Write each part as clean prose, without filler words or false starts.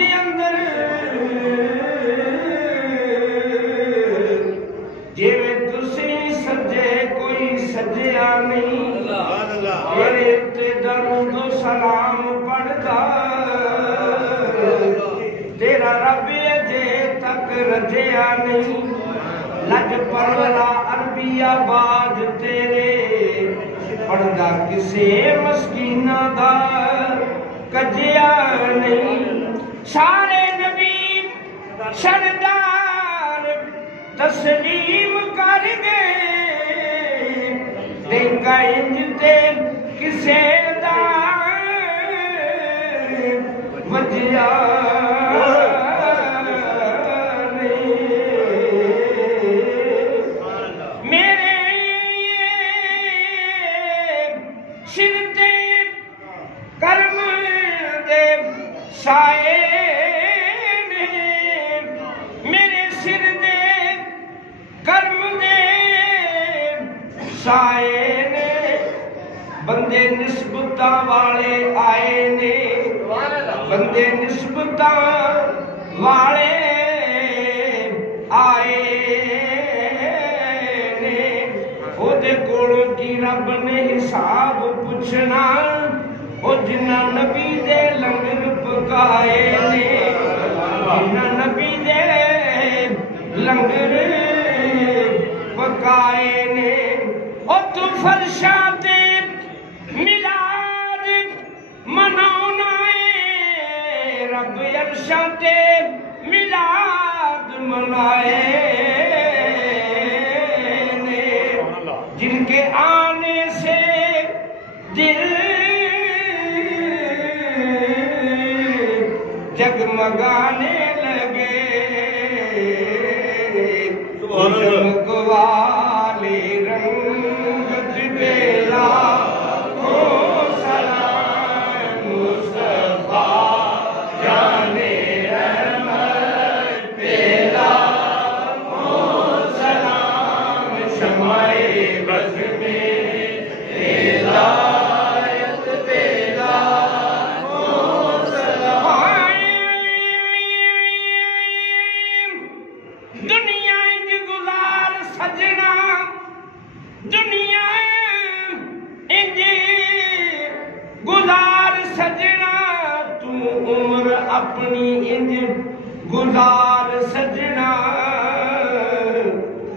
دے اندر جیویں تسی سجے کوئی سجیا نہیں تیرے تے درود و سلام پڑھدا تیرا رب اجے تک رجیا نہیں لج پرلا عربی آباد تیرے پڑھدا کسے مسکینہ دا کجیا نہیں سارے نبی سردار تسلیم کر گئے دیکھا انجتے کسے دا وجیا سائے نے میرے سر دے کرم دے سائے نے بندے نسبتاں والے آئے نے بندے نسبتاں والے آئے نے او دے کولوں کی رب نے حساب پوچھنا او جنہ نبی دے لنگر پکائے نے جنہ نبی دے لنگر پکائے نے او تو فرشاں تے میلاد مناؤنا ہے رب عرشاں تے میلاد منائے نے جن کے آنے سے دل جگمگانے لگے جگمگوالے رنگت بیلا ہو سلام مصطفیٰ جانے رحمت بیلا ہو سلام شمع بز میں ہدایت بیلا اپنی انج گزار سجنا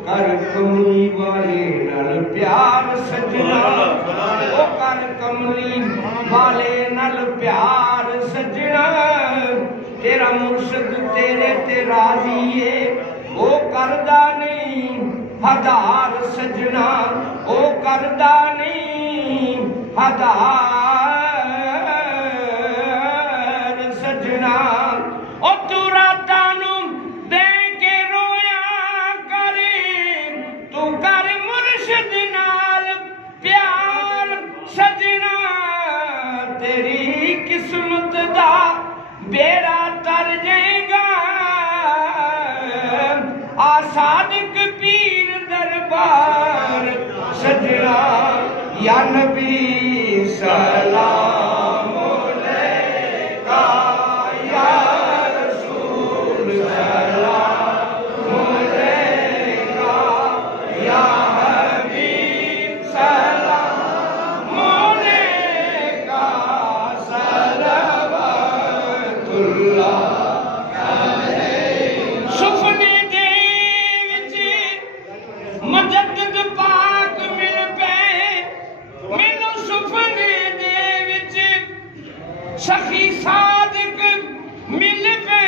کر کملی والے نال پیار سجنا او کر کملی والے نال پیار سجنا تیرا مرشد تیرے تے راضی ہے او کردا نہیں ہزار سجنا او کردا نہیں ہزار او تو راتانوں دے کے رویا کرے تو کر مرشد نال پیار سجنا تیری قسمت دا بیڑا تر جائے گا آ صادق پیر دربار سجنا یا نبی سلام علیکہ سخی صادق مل پے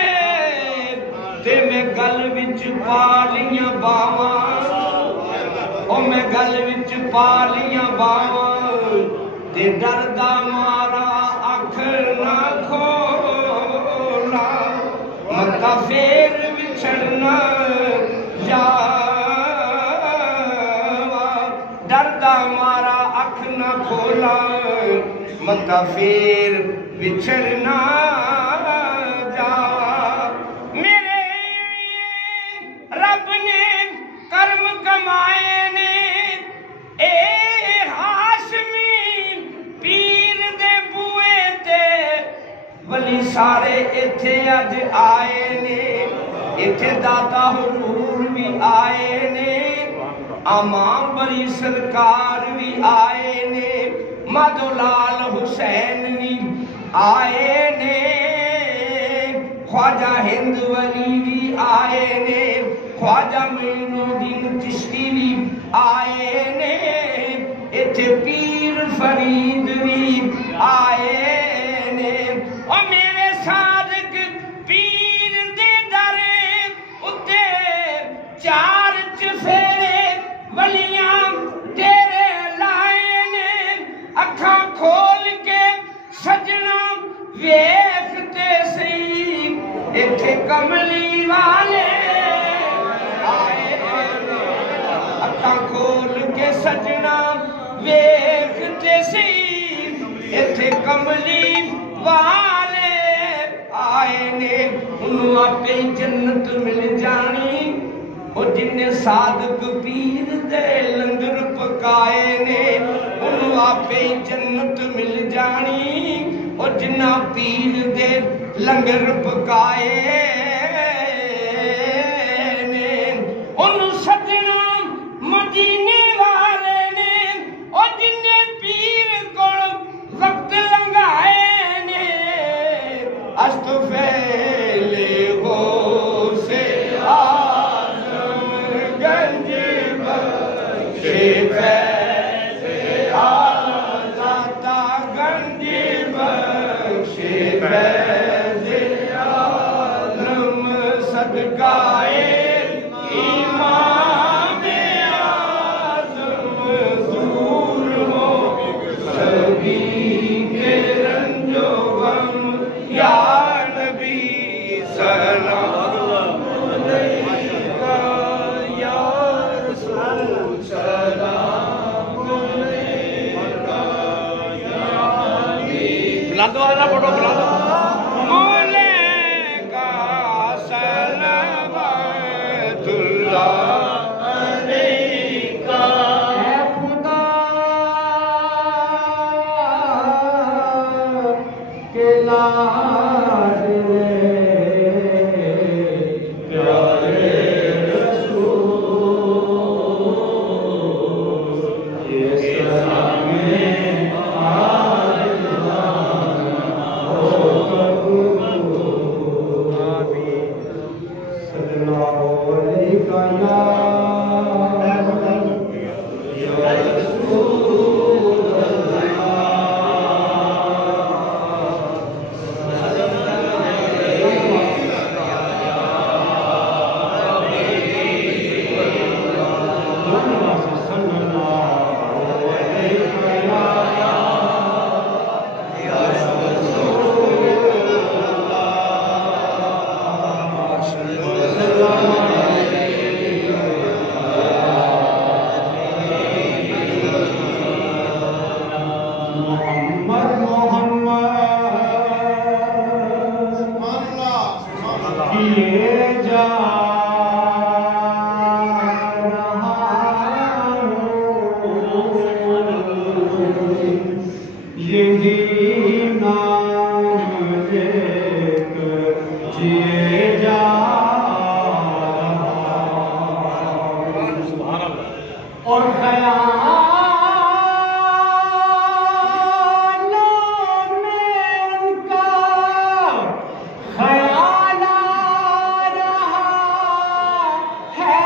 تے میں گل وچ پالیاں باواں او میں گل وچ پالیاں باواں تے ڈر دا مارا اکھ نہ کھولا متا پھر وچھڑنا جاواں ڈر دا مارا اکھ نہ کھولا متا پھر بچھڑنا جا میرے رب نے کرم کمائے نے اے ہاشمی پیر دے بوئے تے ولی سارے ایتھے اج آئے نے ایتھے داتا حضور بھی آئے نے امام بری سرکار بھی آئے نے مادو لال حسین بھی آئے نے خواجہ ہند ولی بھی آئے نے خواجہ معین الدین چشتی بھی آئے نے ایتھے پیر فرید بھی آئے نے اور میرے صادق پیر دے درے اتے چار چفیرے ولیاں تیرے لائے نے اکھاں کھول کے سجنا ویکھتے سی ایتھے کملی والے آئے اکھاں کھول کے سجنا ویکھتے سی ایتھے کملی والے آئے نے انہوں اپنی جنت مل جانی اور جن صادق پیر دے لنگر پکائے نے انہوں اپنی جنت مل جانی اور جنہ پیر دے لنگر پکائے نے انہوں سجنا مدینے والے نے اور جن پیر کو وقت لنگائے نے استفیلے ہو سے آزم گنج بخشے فیض آزاتا گنج بخشے فیض عالم صدقائے امام اعظم دور ہو سبھی کے رنج و غم یا نبی سلام علیکہ یا رسول سلام علیکہ یا حبیب بلا دو آجا پڑھو بلا دو مولے کا صلوات اللہ علیکہ اے خدا کے لاڈلے پیارے رسول یہ سلام اور خیالوں میں ان کا خیال آ رہا ہے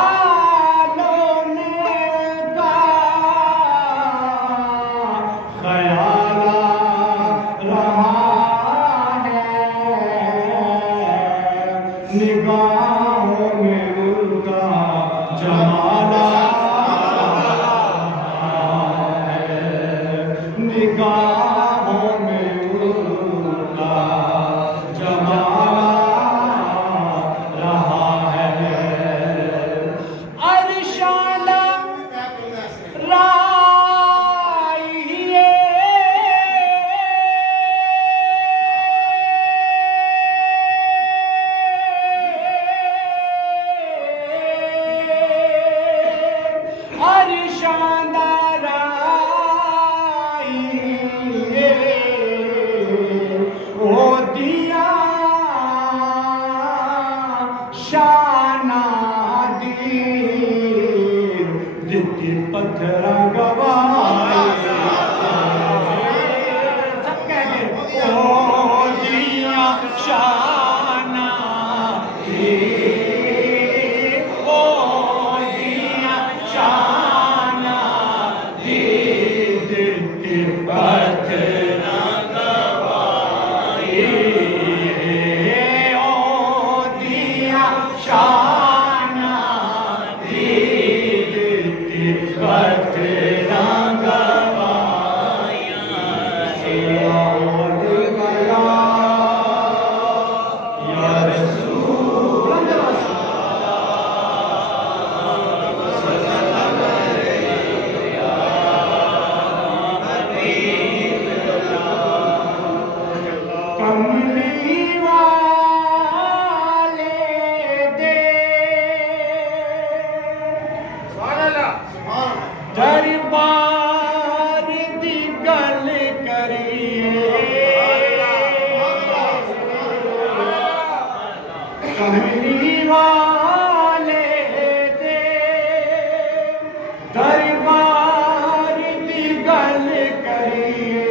خیالوں میں کا خیال آ رہا ہے نگاہوں میں ان کا جمال آ رہا ہے نگاہوں میں ان کا جمال آ رہا ہے ارشالہ رائیے کملی والے دے دربار دی گل کریے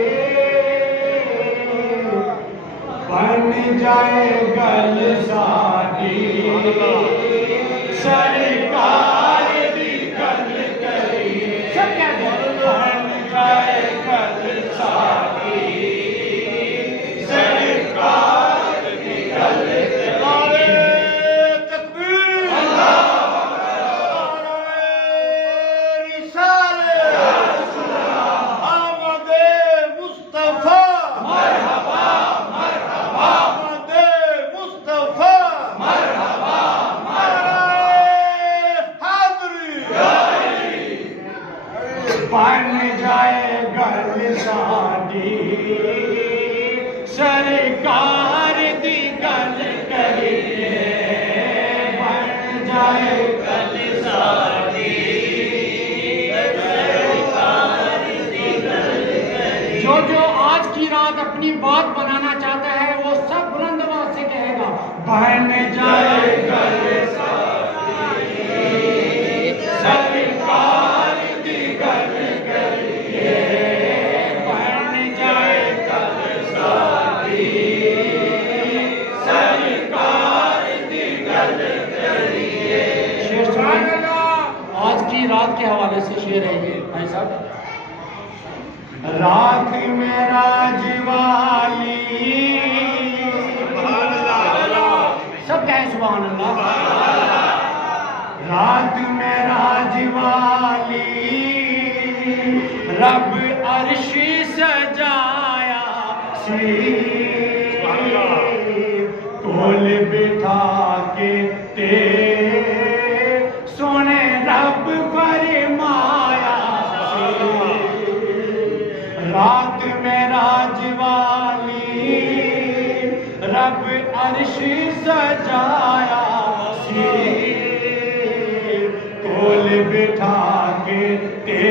بن جائے گل ساری سرکار دی گل کریے سب کہتے ہیں بن جائے گل ساری سرکار دی گل کریے تکبیر آمد مصطفیٰ مرحبا مرحبا آمد مصطفیٰ مرحبا حاضری بن جائے گل ساری سرکار دی گل کریے بن جائے گل ساری سرکار دی گل کریے جو آج کی رات اپنی بات بنانا چاہتا ہے وہ سب بلند آواز سے کہے گا بن جائے گل ساری سرکار دی گل کریے بن جائے گل ساری سرکار دی گل کریے آج کی رات کے حوالے سے شعر ہے یہ بھائی صاحب رات معراج والی سب کہیں سبحان اللہ رات معراج والی رب عرش سجایا سی کول بٹھا کے تے سونے رب فرمایا سی رات معراج والی رب عرش سجایا سی کول بٹھا کے تے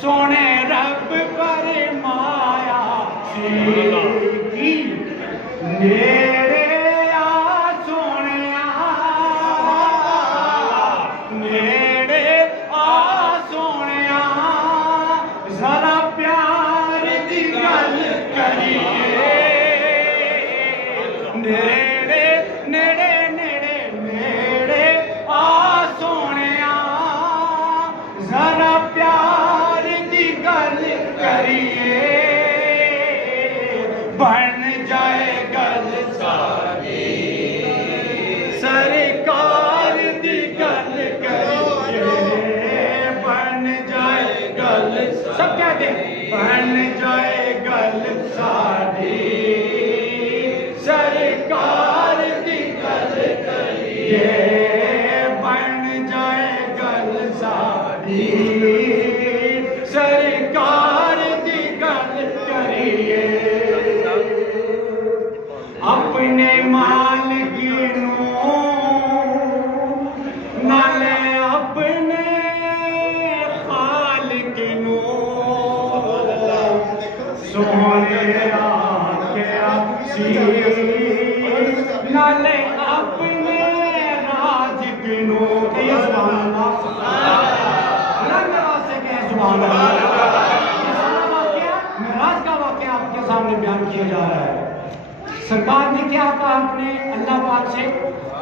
سونے رب فرمایا سی نیڑے آ سونیا نیڑے آ سونیا ذرا پیار دی گل کریے نیڑے نیڑے نیڑے نیڑے آ سونیا ذرا پیار دی گل کریے بن جائے گل ساری سرکار دی گل کریے بن جائے گل سب کہتے ہیں بن جائے گل ساری سرکار دی گل کریے بن جائے گل ساری سرکار دی گل کریے اپنے مالک نو نالے اپنے خالق نو سونے آکیا سی نالے اپنے رازق نو کہ سبحان اللہ اللہ سے کہ سبحان اللہ معراج کا واقعہ آپ کے سامنے بیان کیا جا رہا ہے سرکار نے کیا کہا اپنے اللہ پاک سے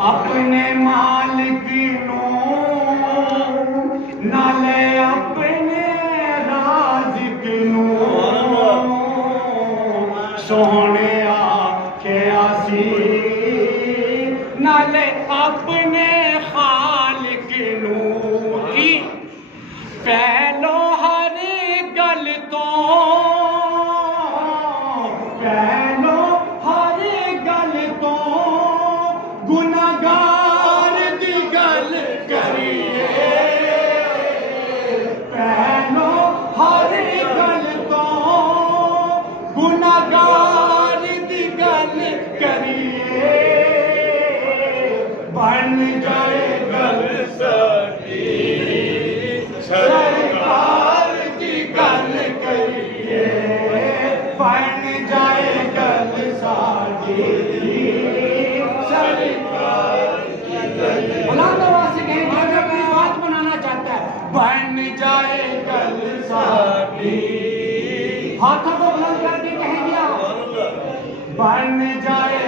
اپنے مالک نو نالے اپنے رازق نو سونے آکھیا سی نالے اپنے خالق نو کی پہلو ہر گل تو پہلو ہر گل تو گناہگار دی گل کریے پہلو ہر گل تو گناہگار دی گل کریے بن جائے گل ساری سرکار دی گل کریے بن جائے گل ساری ہاتھوں کو بلند کر کے کہیں گے بن جائے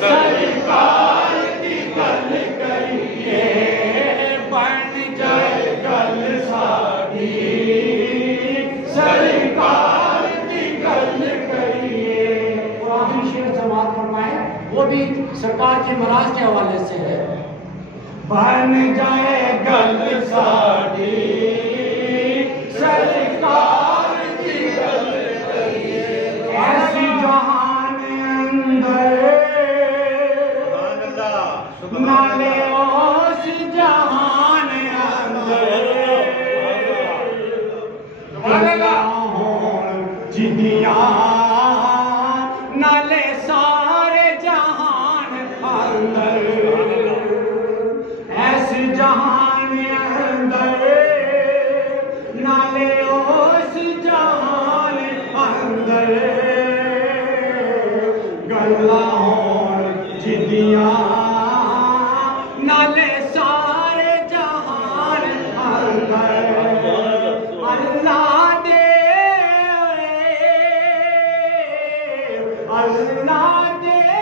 سرکار کی گل کریے بن جائے گل ساری سرکار کی گل کریے. اور آخری شعر سماعت فرمائے وہ بھی سرکار کی مراز کے حوالے سے ہے. بن جائے گل ساری سرکار کی گل کریے ایسی جہان اندر نالے اس جہان اندر جدیاں نالے سارے جہان اندر ایسے جہان اندر نالے اس جہان اندر گلا ہون جدیاں نالے سارے جہان اندر اللہ دے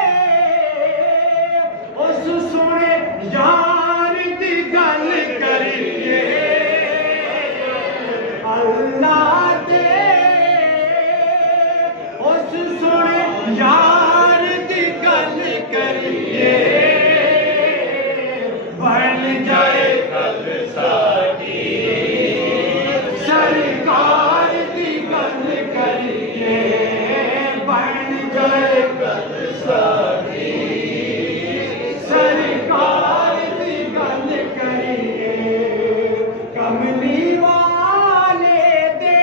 اس سونے یار دی گل کریے اللہ دے اس سونے یار دی گل کریے بن جائے گل ساری سرکار دی گل کریے بن جائے گل ساری سرکار دی گل کریے کملی والے دے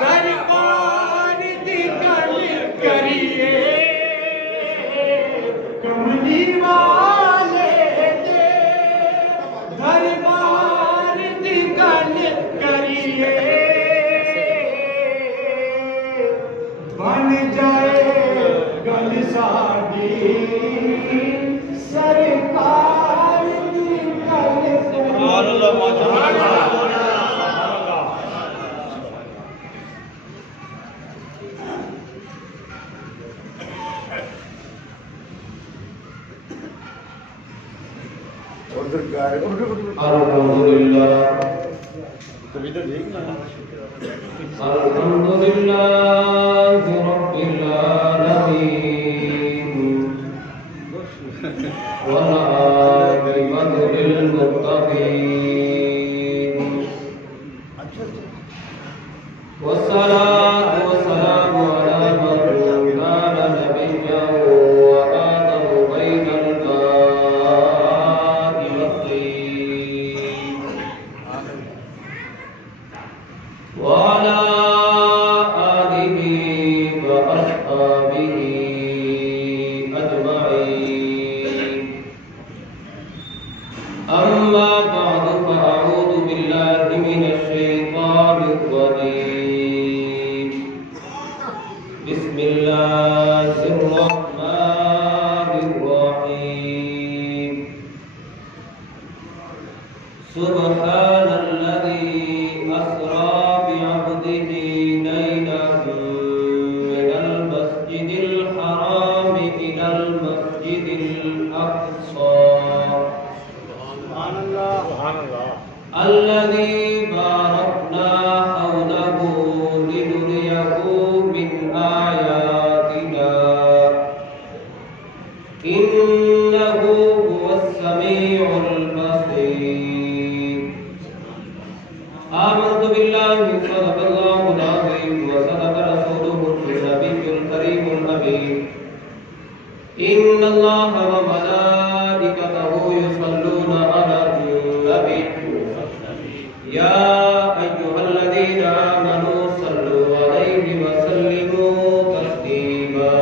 دربار دی گل کریے کملی والے دے دربار دی گل کریے بن جائے گل ساری سرکار دی گل الحمدللہ رب العالمین والعاقبۃ للمتقین والصلاة والسلام علی من کان نبیا وآدم بین الماء والطین وعلى آله وأصحابه أجمعين أما بعد فأعوذ بالله من الشيطان الرجيم بسم الله الرحمن الرحيم سبحان الذي أسرى بعبده ليلا من المسجد الحرام إلى المسجد الأقصى الذي باركنا حوله لنريه من آياتنا إنه هو السميع البصير آمنت بالله صدق الله العظيم وصدق رسوله النبي الكريم الأمين إن الله وملائكته يصلون على النبي يا أيها الذين آمنوا صلوا عليه وسلموا تسليما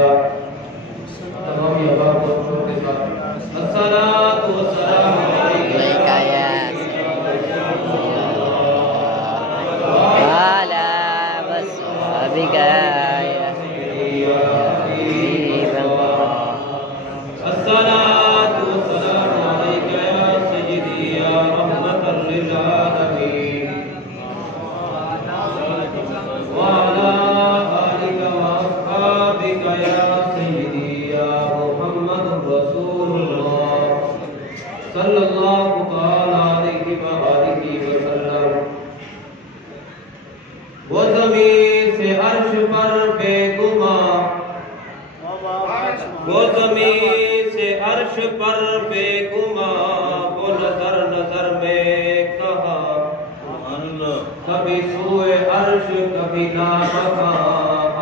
الصلاة والسلام عليك يا وعلى أصحابك يا حبيب الله الصلاة والسلام عليك يا سيدي يا رحمة للعالمين پر بے گمان، وہ زمین سے عرش پر بے گمان، وہ نظر نظر میں کہاں، کبھی سوئے عرش کبھی لامکاں،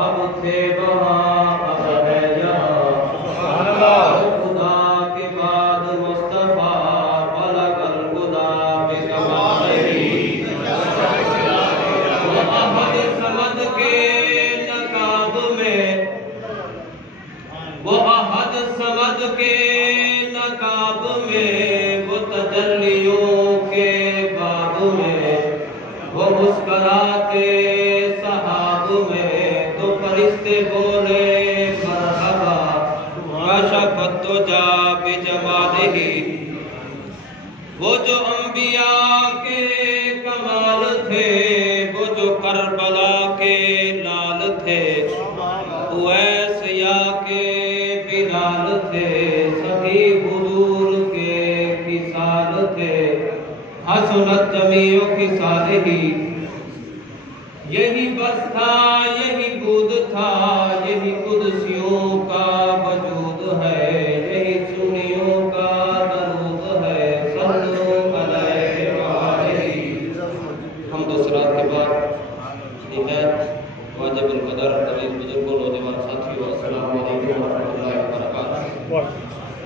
اب تھے وہاں اب ہے یہاں، خدا کے بعد مصطفیٰ بلغ الہدیٰ بکمالہ، وہ احد صمد کے نقاب میں، وہ احد صمد کے نقاب میں، وہ تجلیوں کے باب میں، وہ مسکراتے صحاب میں، تو فرشتے بولے مرحبا، کشفت تجا بجمالہ، وہ جو انبیاء کے کمال تھے، وہ جو کربلا کے لال تھے، اویس یا کے بلال تھے، سبھی حضور کے مثال تھے، حسنت جمیع خصالہ، یہی بس تھا یہی بود تھا، یہی قدسیوں کا وجود ہے، یہی سنیوں کا درود ہے، صلو علیہ وآلہ۔ حمد و ثناء کے بعد نہایت واجب القدر عزیز بزرگوں نوجوان ساتھیوں، السلام علیکم ورحمۃ اللہ وبرکاتہ۔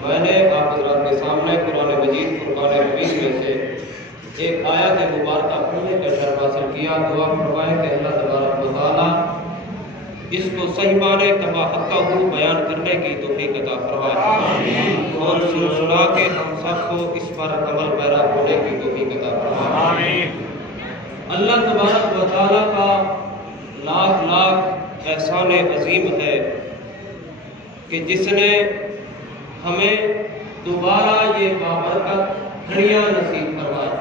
میں نے آپ حضرات کے سامنے قرآن مجید فرقان حمید میں سے ایک آیت مبارکہ پڑھنے کا شرف حاصل کیا۔ دعا فرمائیں کہ اللہ تبارک و تعالیٰ اس کو صحیح معنی کما حقہ بیان کرنے کی توفیق عطا فرمائے، اور سنا کے ہم سب کو اس پر عمل پیرا ہونے کی توفیق عطا فرمائے۔ اللہ تبارک و تعالیٰ کا لاکھ لاکھ احسان عظیم ہے کہ جس نے ہمیں دوبارہ یہ بابرکت گھڑیاں نصیب فرمائی۔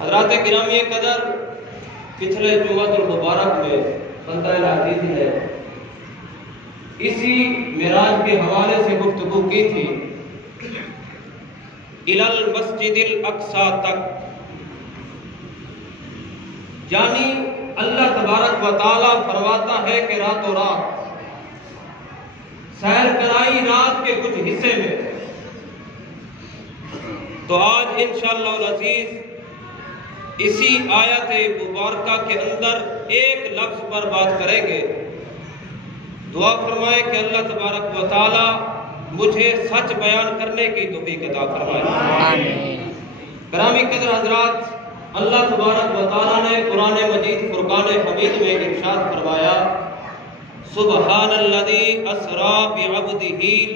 حضرات گرامی قدر، پچھلے جمعۃ المبارک میں بندہ العزیز نے اسی معراج کے حوالے سے گفتگو کی تھی، الی المسجد الاقصی تک، یعنی اللہ تبارک و تعالیٰ فرماتا ہے کہ راتوں رات سیر کرائی رات کے کچھ حصے میں۔ تو آج انشاءاللہ العزیز اسی آیت مبارکہ کے اندر ایک لفظ پر بات کریں گے۔ دعا فرمائے کہ اللہ تبارک و تعالیٰ مجھے سچ بیان کرنے کی توفیق عطا فرمائے۔ گرامی قدر حضرات، اللہ تبارک و تعالیٰ نے قرآن مجید فرقان حمید میں ارشاد فرمایا، سبحان الذی اسری بعبدہ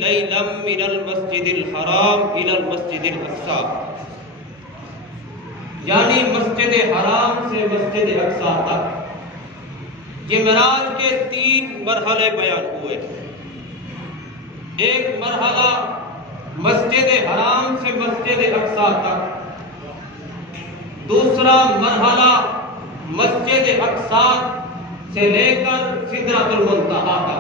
لیلا من المسجد الحرام الی المسجد الاقصی، یعنی مسجد حرام سے مسجد اقصی تک۔ یہ معراج کے 3 مرحلے بیان ہوئے۔ ایک مرحلہ مسجد حرام سے مسجد اقصی تک، دوسرا مرحلہ مسجد اقصی سے لے کر سدرۃ المنتہا کا،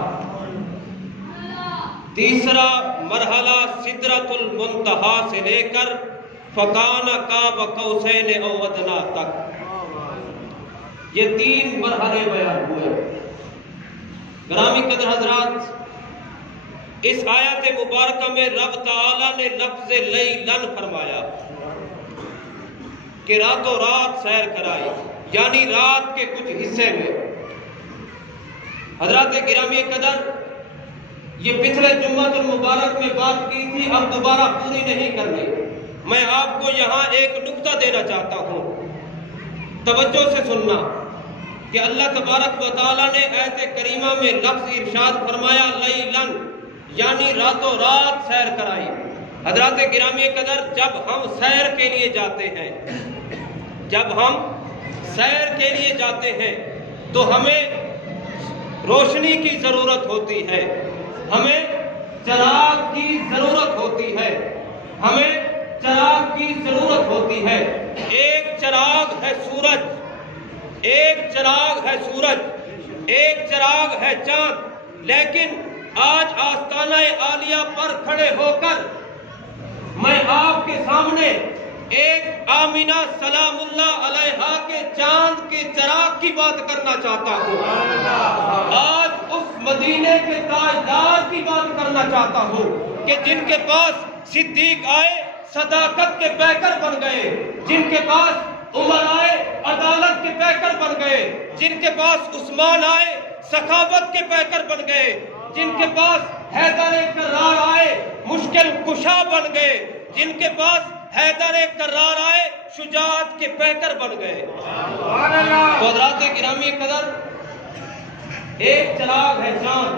تیسرا مرحلہ سدرۃ المنتہا سے لے کر فکان قاب قوسین او ادنیٰ تک۔ یہ 3 مرحلے بیان ہوئے۔ گرامی قدر حضرات، اس آیت مبارکہ میں رب تعالیٰ نے لفظ لیلن فرمایا کہ راتوں رات سیر کرائی، یعنی رات کے کچھ حصے میں۔ حضرات گرامی قدر، یہ پچھلے جمعۃ المبارک میں بات کی تھی، اب دوبارہ پوری نہیں کرنی۔ میں آپ کو یہاں ایک نقطہ دینا چاہتا ہوں، توجہ سے سننا، کہ اللہ تبارک و تعالیٰ نے آیت کریمہ میں لفظ ارشاد فرمایا لیلن، یعنی راتوں رات سیر کرائی۔ حضرات گرامی قدر، جب ہم سیر کے لیے جاتے ہیں، جب ہم سیر کے لیے جاتے ہیں تو ہمیں روشنی کی ضرورت ہوتی ہے، ہمیں چراغ کی ضرورت ہوتی ہے، ہمیں چراغ کی ضرورت ہوتی ہے۔ ایک چراغ ہے سورج، ایک چراغ ہے سورج، ایک چراغ ہے چاند، لیکن آج آستانہ عالیہ پر کھڑے ہو کر میں آپ کے سامنے ایک آمینہ سلام اللہ علیہا کے چاند کے چراغ کی بات کرنا چاہتا ہوں۔ آج اس مدینے کے تاجدار کی بات کرنا چاہتا ہوں کہ جن کے پاس صدیق آئے صداقت کے پیکر بن گئے، جن کے پاس عمر آئے عدالت کے پیکر بن گئے، جن کے پاس عثمان آئے سخاوت کے پیکر بن گئے، جن کے پاس حیدر کرار آئے مشکل کشا بن گئے، جن کے پاس حیدر کرار آئے شجاعت کے پیکر بن گئے۔ حضرات گرامی قدر، ایک چراغ ہے چاند،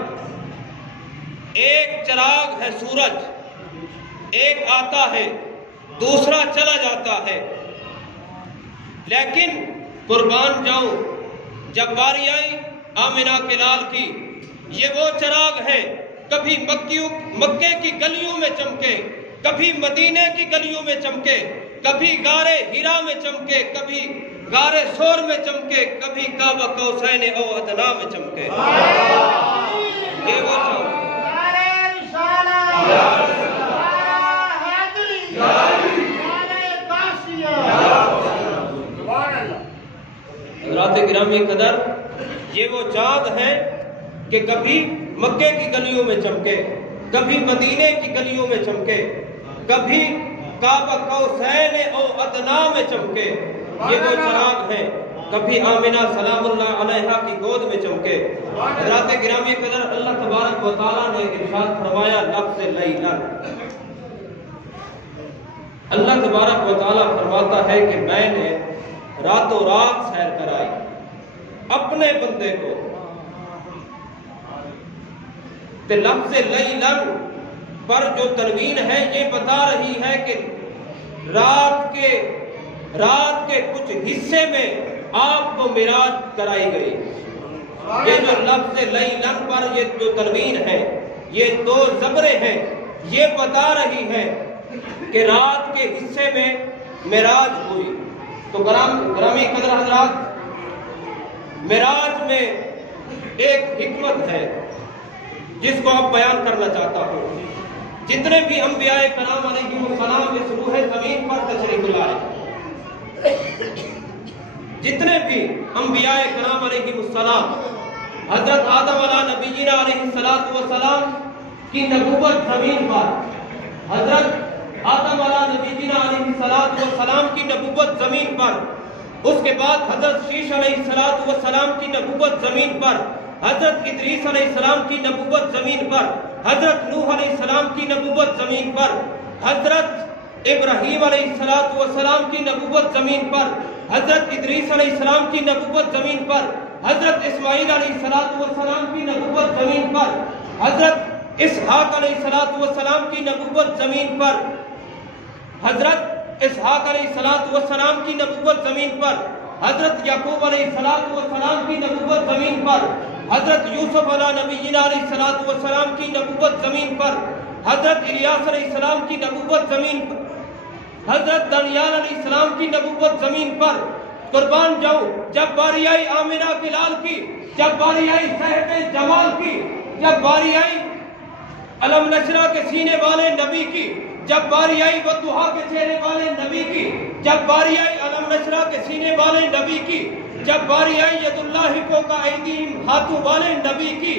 ایک چراغ ہے سورج، ایک آتا ہے دوسرا چلا جاتا ہے، لیکن قربان جاؤں جب باری آئی آمنہ کے لال کی، یہ وہ چراغ ہے کبھی مکے کی گلیوں میں چمکے، کبھی مدینے کی گلیوں میں چمکے، کبھی غار ہیرا میں چمکے، کبھی غار سور میں چمکے، کبھی کعبہ قوسین او ادنا میں چمکے۔ یہ وہ حضرات گرامی قدر، یہ وہ چاند ہے کہ کبھی مکے کی گلیوں میں چمکے، کبھی مدینے کی گلیوں میں چمکے، کبھی کعبہ قوسین او ادنا میں چمکے۔ یہ وہ چراغ ہے کبھی آمنہ سلام اللہ علیہا کی گود میں چمکے۔ حضرات گرامی قدر، اللہ تبارک و تعالیٰ نے ارشاد فرمایا لفظ لیلا، اللہ تبارک و تعالیٰ فرماتا ہے کہ میں نے راتوں رات سیر کرائی اپنے بندے کو، تو لفظ لیلن پر جو تنوین ہے یہ بتا رہی ہے کہ رات کے کچھ حصے میں آپ کو معراج کرائی گئی۔ یہ جو لفظ لیلن پر یہ جو تنوین ہے، یہ دو زبریں ہیں، یہ بتا رہی ہے کہ رات کے حصے میں معراج ہوئی۔ تو گرامی قدر حضرات، معراج میں ایک حکمت ہے جس کو اب بیان کرنا چاہتا ہوں۔ جتنے بھی انبیاء کرام علیہ السلام اس روح زمین پر تشریف لائے، جتنے بھی انبیاء کرام علیہ السلام، حضرت آدم علیہ نبینا علیہ السلام کی نبوت زمین پر، حضرت آدم علیہ نبینا علیہ السلام کی نبوت زمین پر، اس کے بعد حضرت شیش علیہ السلام کی نبوت زمین پر، حضرت ادریس علیہ السلام کی نبوت زمین پر، حضرت نوح علیہ السلام کی نبوت زمین پر، حضرت ابراہیم علیہ السلام کی نبوت زمین پر، حضرت ادریس علیہ السلام کی نبوت زمین پر، حضرت اسماعیل علیہ السلام کی نبوت زمین پر، حضرت اسحاق علیہ السلام کی نبوت زمین پر، حضرت اسحاق علیہ السلام کی نبوت زمین پر، حضرت یعقوب علیہ السلام کی نبوت زمین پر، حضرت یوسف علیہ نبینا علیہ السلام کی نبوت زمین پر، حضرت الیاس علیہ السلام کی نبوت زمین پر، حضرت دانیال علیہ السلام کی نبوت زمین پر۔ قربان جاؤں، جب باری آئی آمنہ کے لال کی، جب باری آئی صاحب جمال کی، جب باری آئی علم نشرہ کے سینے والے نبی کی، جب باری آئی وضحا کے چہرے والے نبی کی، جب باری آئی علم نشرہ کے سینے والے نبی کی، جب باری آئی ید اللہ فوق ایدیہم ہاتھوں والے نبی کی،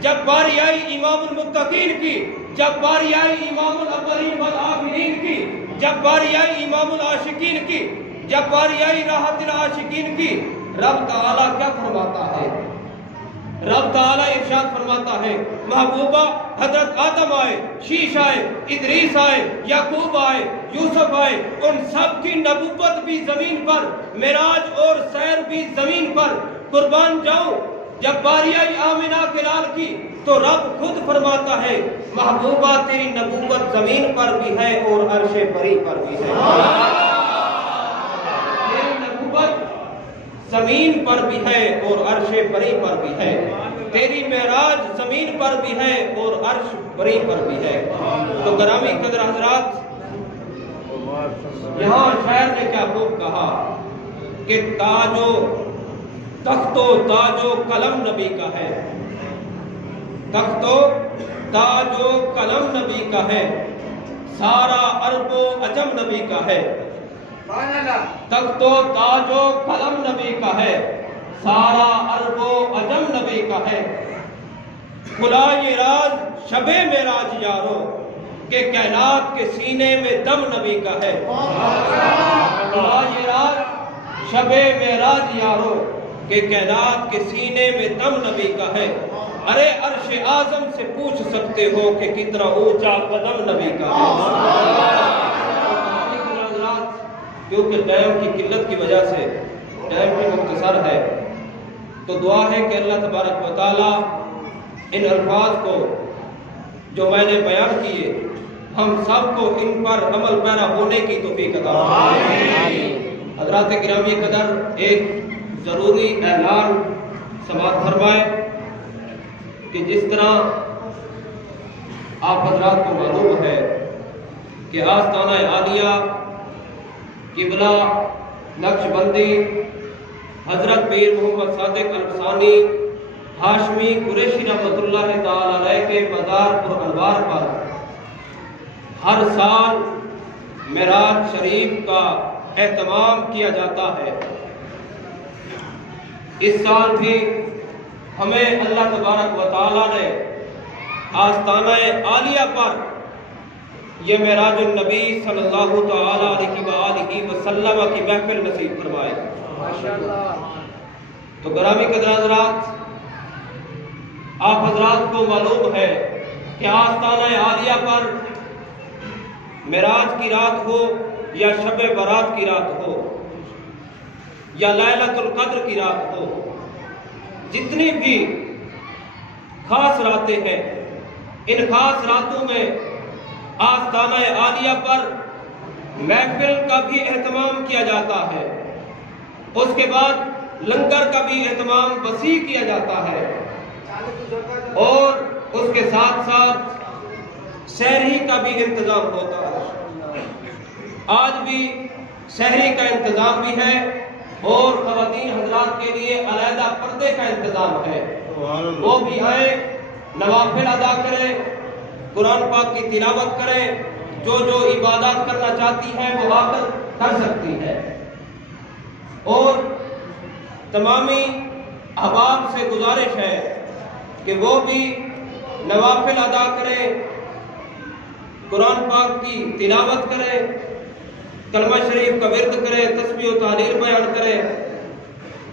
جب باری آئی امام المتقین کی، جب باری آئی امام الاولین والآخرین کی، جب باری آئی امام العاشقین کی، جب باری آئی راحت العاشقین کی، رب تعالیٰ کیا فرماتا ہے؟ رب تعالیٰ ارشاد فرماتا ہے محبوبہ حضرت آدم آئے، شیش آئے، ادریس آئے، یعقوب آئے، یوسف آئے، ان سب کی نبوت بھی زمین پر، معراج اور سیر بھی زمین پر۔ قربان جاؤں، جب باری آئی آمنہ کے لال کی تو رب خود فرماتا ہے محبوبہ تیری نبوت زمین پر بھی ہے اور عرش بری پر بھی ہے، تیری نبوت زمین پر بھی ہے اور عرش بری پر بھی ہے، تیری معراج زمین پر بھی ہے اور عرش بری پر بھی ہے۔ تو گرامی قدر حضرات، یہاں شاعر نے کیا خوب کہا کہ تخت و تاج و قلم نبی کا ہے، تخت و تاج و قلم نبی کا ہے، سارا عرب و عجم نبی کا ہے، تخت و تاج و قلم نبی کا ہے، سارا عرب و عجم نبی کا ہے۔ کھلا یہ راز شب معراج یارو کہ کائنات کے سینے میں دم نبی کا ہے۔ کھلا یہ راز شب معراج یارو کہ کائنات کے سینے میں دم نبی کا ہے۔ ارے عرش اعظم سے پوچھ سکتے ہو کہ کتنا اونچا قدم نبی کا ہے۔ کیونکہ ٹائم کی قلت کی وجہ سے ٹائم بھی مختصر ہے، تو دعا ہے کہ اللہ تبارک و تعالی ان الفاظ کو جو میں نے بیان کیے ہم سب کو ان پر عمل پیرا ہونے کی توفیق عطا فرمائے۔ حضرات گرامی قدر، ایک ضروری اعلان سماعت فرمائے کہ جس طرح آپ حضرات کو معلوم ہے کہ آستانہ عالیہ قبلہ نقش بندی حضرت پیر محمد صادق الفسانی ہاشمی قریشی رحمۃ اللہ تعالی علیہ کے مزار پر انوار پر ہر سال معراج شریف کا اہتمام کیا جاتا ہے۔ اس سال بھی ہمیں اللہ تبارک و تعالیٰ نے آستانہ عالیہ پر یہ معراج النبی صلی اللہ تعالی علیہ وآلہ وسلم کی محفل نصیب فرمائے۔ تو گرامی قدر حضرات، آپ حضرات کو معلوم ہے کہ آستانہ عالیہ پر معراج کی رات ہو یا شب برات کی رات ہو یا لیلۃ القدر کی رات ہو، جتنی بھی خاص راتیں ہیں، ان خاص راتوں میں آستانہ عالیہ پر محفل کا بھی اہتمام کیا جاتا ہے، اس کے بعد لنگر کا بھی اہتمام وسیع کیا جاتا ہے، اور اس کے ساتھ ساتھ سحری کا بھی انتظام ہوتا ہے۔ آج بھی سحری کا انتظام بھی ہے اور خواتین حضرات کے لیے علیحدہ پردے کا انتظام ہے، وہ بھی آئیں، نوافل ادا کریں، قرآن پاک کی تلاوت کریں، جو جو عبادات کرنا چاہتی ہیں وہ آ کر سکتی ہے، اور تمامی احباب سے گزارش ہے کہ وہ بھی نوافل ادا کریں، قرآن پاک کی تلاوت کریں، کلمہ شریف کا ورد کریں، تسبیح و تحلیل بیان کریں،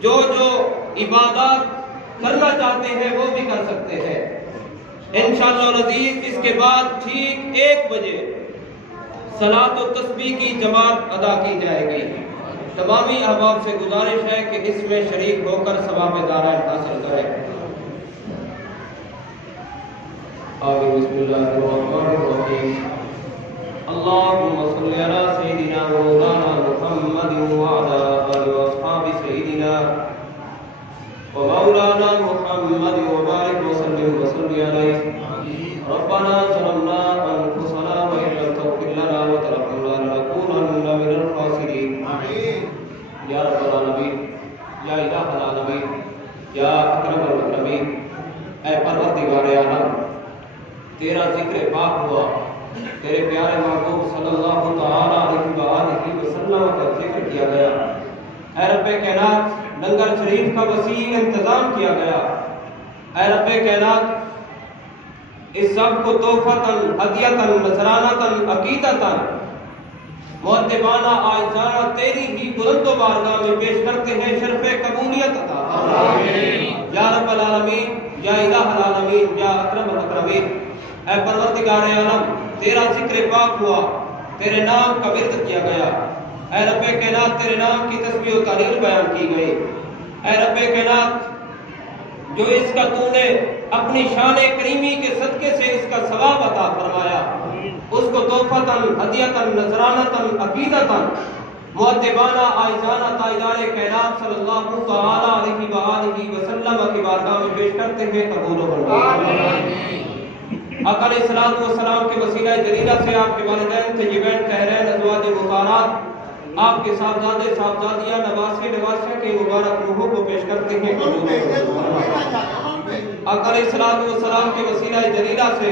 جو جو عبادات کرنا چاہتے ہیں وہ بھی کر سکتے ہیں۔ انشاءاللہ العزیز اس کے بعد ٹھیک 1 بجے صلاۃ و تسبیح کی جماعت ادا کی جائے گی۔ تمامی احباب سے گزارش ہے کہ اس میں شریک ہو کر ثواب دارین حاصل کریں۔ آگے بسم اللہ الرحمن الرحیم۔ اللهم صل على سيدنا مولانا محمد وعلى آله وأصحاب سيدنا ومولانا محمد وبارك وسلم وصل عليه۔ ربنا ظلمنا أنفسنا وإن لم تغفر لنا وترحمنا لنكونن من الخاسرين۔ یا رب العالمین، یا الہ العالمین، یا اکرم الاکرمین، اے پروردگار عالم، تیرا ذکر پاک ہوا، تیرے پیارے محبوب صلی اللہ تعالی علیہ وآلہ وسلم کا ذکر کیا گیا، اے رب کائنات لنگر شریف کا وسیع انتظام کیا گیا، اے رب کائنات اس سب کو تحفۃً ہدیۃً نذرانۃً عقیدۃً مؤدبانہ عاجزانہ تیری ہی بلند و بارگاہ میں پیش کرتے ہیں، شرف قبولیت عطا فرما یا رب العالمین، یا الہ العالمین، یا اکرم الاکرمین۔ اے پروردگار عالم، تیرا ذکر پاک ہوا، تیرے نام کا ورد کیا گیا، اے رب کائنات تیرے نام کی تسبیح و تحلیل بیان کی گئی، اے رب کائنات جو اس کا تو نے اپنی شان کریمی کے صدقے سے اس کا ثواب عطا فرمایا، اس کو تحفۃً ہدیۃً نذرانۃً عقیدۃً مؤدبانہ عاجزانہ تاجدار کائنات صلی اللہ تعالی علیہ وآلہ وسلم کی بارگاہ میں پیش کرتے ہیں، قبول و منظور۔ آقا علیہ الصلوۃ والسلام کے وسیلہ جلیلہ سے آپ کے والدین طیبین طاہرین ازواج مطہرات، آپ کے صاحبزادے صاحبزادیاں نواسے نواسیاں کے مبارک روحوں کو پیش کرتے ہیں۔ آقا علیہ الصلوۃ والسلام کے وسیلہ جلیلہ سے